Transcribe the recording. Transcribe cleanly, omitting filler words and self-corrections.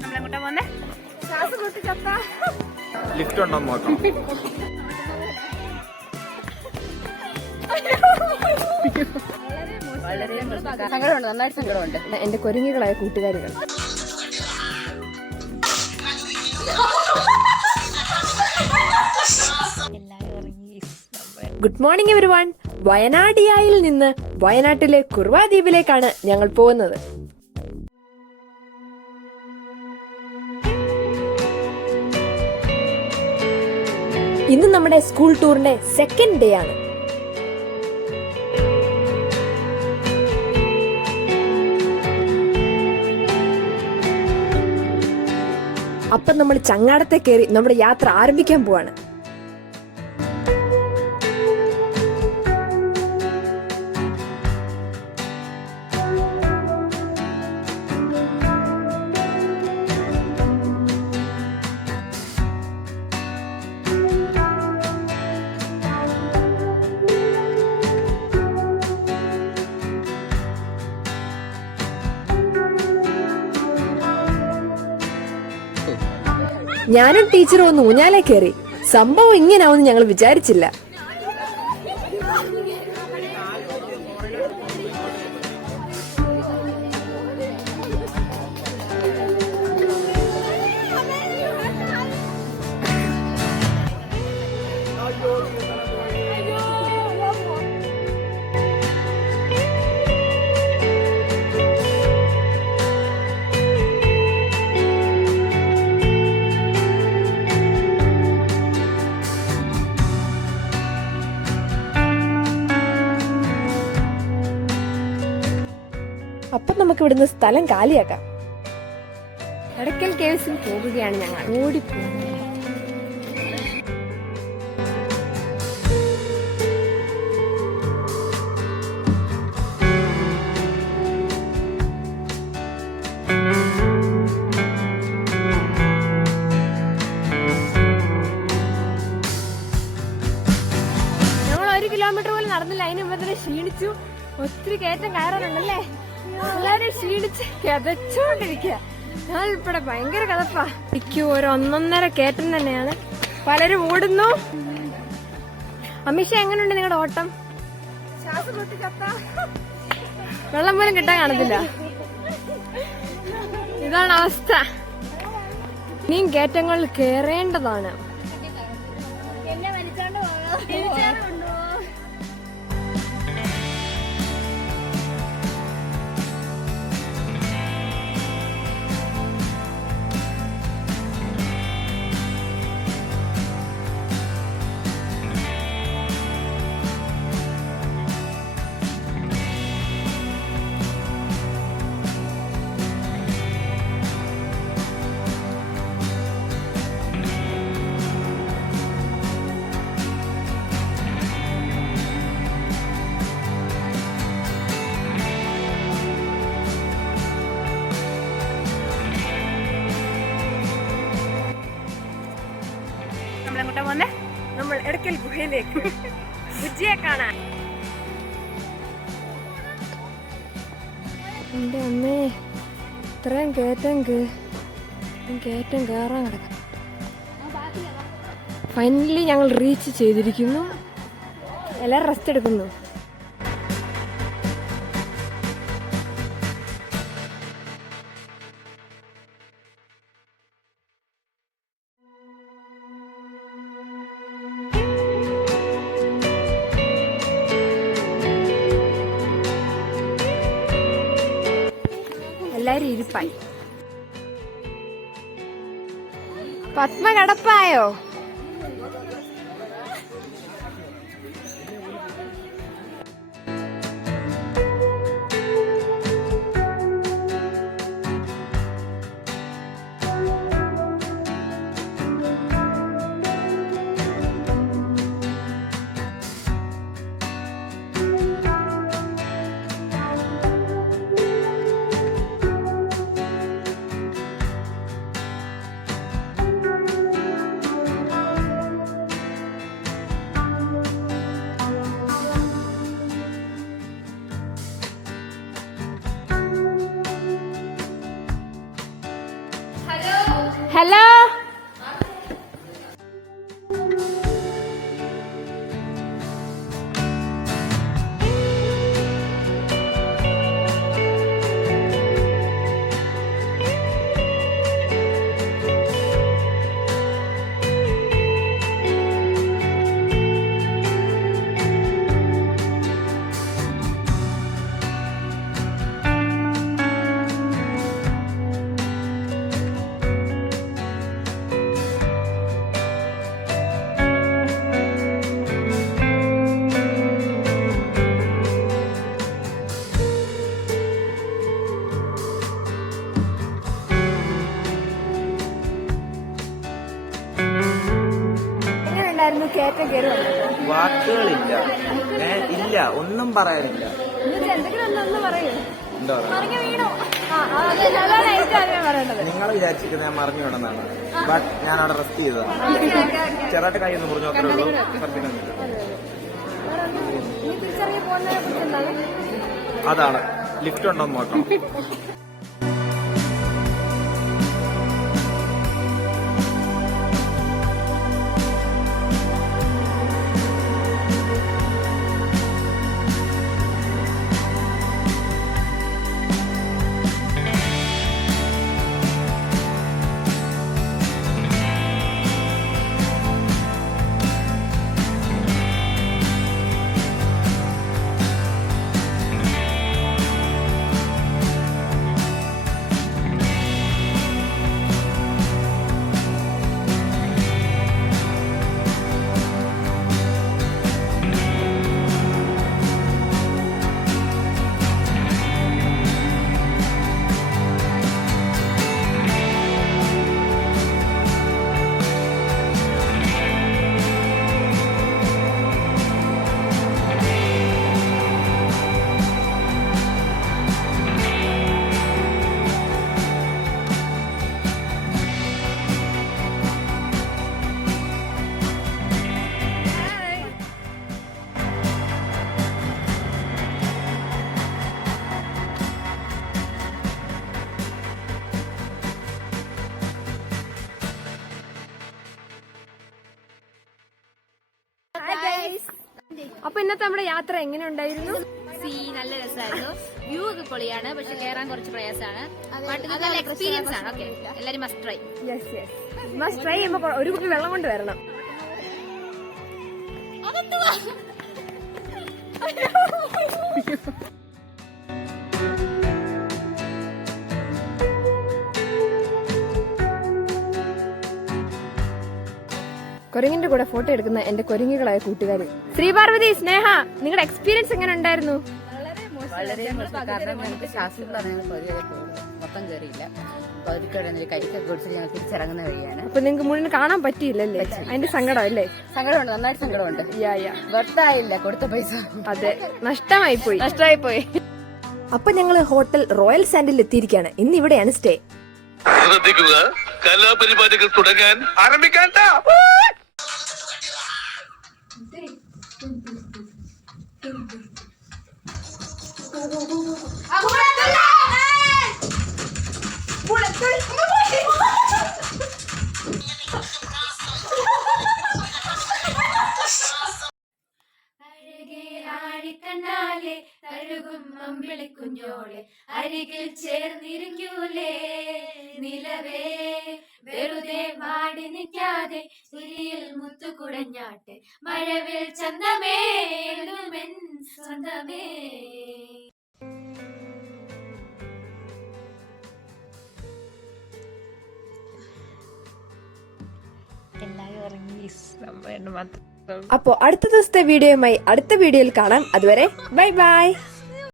നമ്മളെങ്ങോട്ടാ പോന്നെ? ലിഫ്റ്റ് ഉണ്ടോ നോക്കാം. സങ്കടമുണ്ട്, നന്നായിട്ട് സങ്കടമുണ്ട്. എന്റെ കൊരുങ്ങികളായ കൂട്ടുകാരികൾ. Good morning everyone. വയനാടിയായിൽ നിന്ന് വയനാട്ടിലെ കുർവാ ദ്വീപിലേക്കാണ് ഞങ്ങൾ പോകുന്നത്. ഇന്ന് നമ്മുടെ സ്കൂൾ ടൂറിന്റെ സെക്കൻഡ് ഡേ ആണ്. അപ്പം നമ്മൾ ചങ്ങാടത്തെ കയറി നമ്മുടെ യാത്ര ആരംഭിക്കാൻ പോവാണ്. ഞാനും ടീച്ചറും ഒന്ന് ഊഞ്ഞാലേ കയറി. സംഭവം ഇങ്ങനാവുമെന്ന് ഞങ്ങൾ വിചാരിച്ചില്ല. അപ്പം നമുക്ക് ഇവിടുന്ന് സ്ഥലം കാലിയാക്കാം. എടക്കൽ കേവ്സിൽ പോകുകയാണ് ഞങ്ങൾ. ഓടിപ്പോകും. ഞങ്ങൾ 1 കിലോമീറ്റർ പോലും നടന്നില്ല. അതിന് മുമ്പ് തന്നെ ക്ഷീണിച്ചു. ഒത്തിരി കയറ്റം കയറാനുണ്ടല്ലേ. എല്ലാരും ക്ഷീണിച്ച് കിതച്ചോണ്ടിരിക്കുക. ഞാൻ ഉൾപ്പെടെ ഭയങ്കര കഥപ്പാ. എനിക്ക് ഒരു 1.5 കയറ്റം തന്നെയാണ്. പലരും ഓടുന്നു. അമിഷ, എങ്ങനെയുണ്ട് നിങ്ങളുടെ ഓട്ടം? വെള്ളം പോലും കിട്ടാൻ കാണത്തില്ല. ഇതാണ് അവസ്ഥ. ഇനിയും കയറ്റങ്ങളിൽ കയറേണ്ടതാണ്. നമ്മളെങ്ങോട്ടാ പോന്നെ? നമ്മൾ എടക്കൽ ഗുഹയിലേക്ക് ഉജ്ജിയെ കാണാൻ. എന്റെ അമ്മേ, ഇത്രയും കയറ്റം കയറാൻ കിടക്കാം. ഫൈനലി ഞങ്ങൾ റീച്ച് ചെയ്തിരിക്കുന്നു. എല്ലാവരും റെസ്റ്റ് എടുക്കുന്നു. എല്ലാരും ഇരിപ്പായി. പത്മ കടപ്പായോ? കയറ്റം കയറി വാക്കുകളില്ല. ഇല്ല, ഒന്നും പറയാനില്ല. എന്തെങ്കിലും ഒന്ന് പറയൂ. എന്താ പറയാ, നിങ്ങൾ വിചാരിച്ചിരിക്കുന്നത് ഞാൻ മറിഞ്ഞു വേണമെന്നാണ്. ബട്ട് ഞാൻ അവിടെ റെസ്റ്റ് ചെയ്തതാണ്. ചെറുതായിട്ട് കൈ ഒന്ന് മുറിഞ്ഞു നോക്കേ ഉള്ളൂ. അതാണ് ലിഫ്റ്റ് ഉണ്ടോ എന്ന് നോക്കണം. അപ്പൊ ഇന്നത്തെ നമ്മുടെ യാത്ര എങ്ങനെ ഉണ്ടായിരുന്നു? നല്ല രസമായിരുന്നു. വ്യൂ ഒക്കെ പൊളിയാണ്, പക്ഷെ കയറാൻ കുറച്ച് പ്രയാസമാണ്. നല്ല എക്സ്പീരിയൻസ് ആണ്. ഓക്കെ, എല്ലാരും മസ്റ്റ് ട്രൈ. മസ്റ്റ് ട്രൈ ചെയ്യുമ്പോ ഒരു കുപ്പി വെള്ളം കൊണ്ട് വരണം. കൊരങ്ങിന്റെ കൂടെ ഫോട്ടോ എടുക്കുന്ന എന്റെ കൊരങ്ങികളായ കൂട്ടുകാർ ശ്രീപാർവതി, സ്നേഹ, നിങ്ങളുടെ എക്സ്പീരിയൻസ് എങ്ങനെ ഉണ്ടായിരുന്നു? വളരെ മോശം. കാരണം ഞങ്ങൾക്ക് ശ്വാസത്തിലാണ് ഞങ്ങൾ മൊത്തം കയറിയില്ല. കരിക്കൊക്കെ കുടിച്ചിട്ട് ഞങ്ങൾ തിരിച്ചിറങ്ങുന്ന വഴിയാണ്. അപ്പൊ നിങ്ങൾക്ക് മുന്നിൽ കാണാൻ പറ്റിയില്ലല്ലേ? അതിന്റെ സങ്കടം അല്ലേ? സങ്കടമുണ്ട്, നന്നായിട്ട് സങ്കടമുണ്ട്. വെറുതായില്ല കൊടുത്ത പൈസ. അതെ, നഷ്ടമായി പോയി. അപ്പൊ ഞങ്ങള് ഹോട്ടൽ റോയൽ സാൻഡിൽ എത്തിയിരിക്കുകയാണ്. ഇന്ന് ഇവിടെയാണ് സ്റ്റേ. ശ്രദ്ധിക്കുക, കലാപരിപാടികൾ തുടങ്ങാൻ ആരംഭിക്കാൻ. കണ്ടാലേ തഴുകും അമ്പിളിക്കുഞ്ഞോളെ അരികിൽ ചേർന്നിരിക്കൂലേ നിലവേ, വെറുതെ മാടി നിൽക്കാതെ ചിരിയിൽ മുത്തുകുടഞ്ഞാട്ടെ മഴവിൽ ചന്തമേ സ്വന്തമേ. അപ്പോ അടുത്ത ദിവസത്തെ വീഡിയോയുമായി അടുത്ത വീഡിയോയിൽ കാണാം. അതുവരെ ബൈ ബൈ.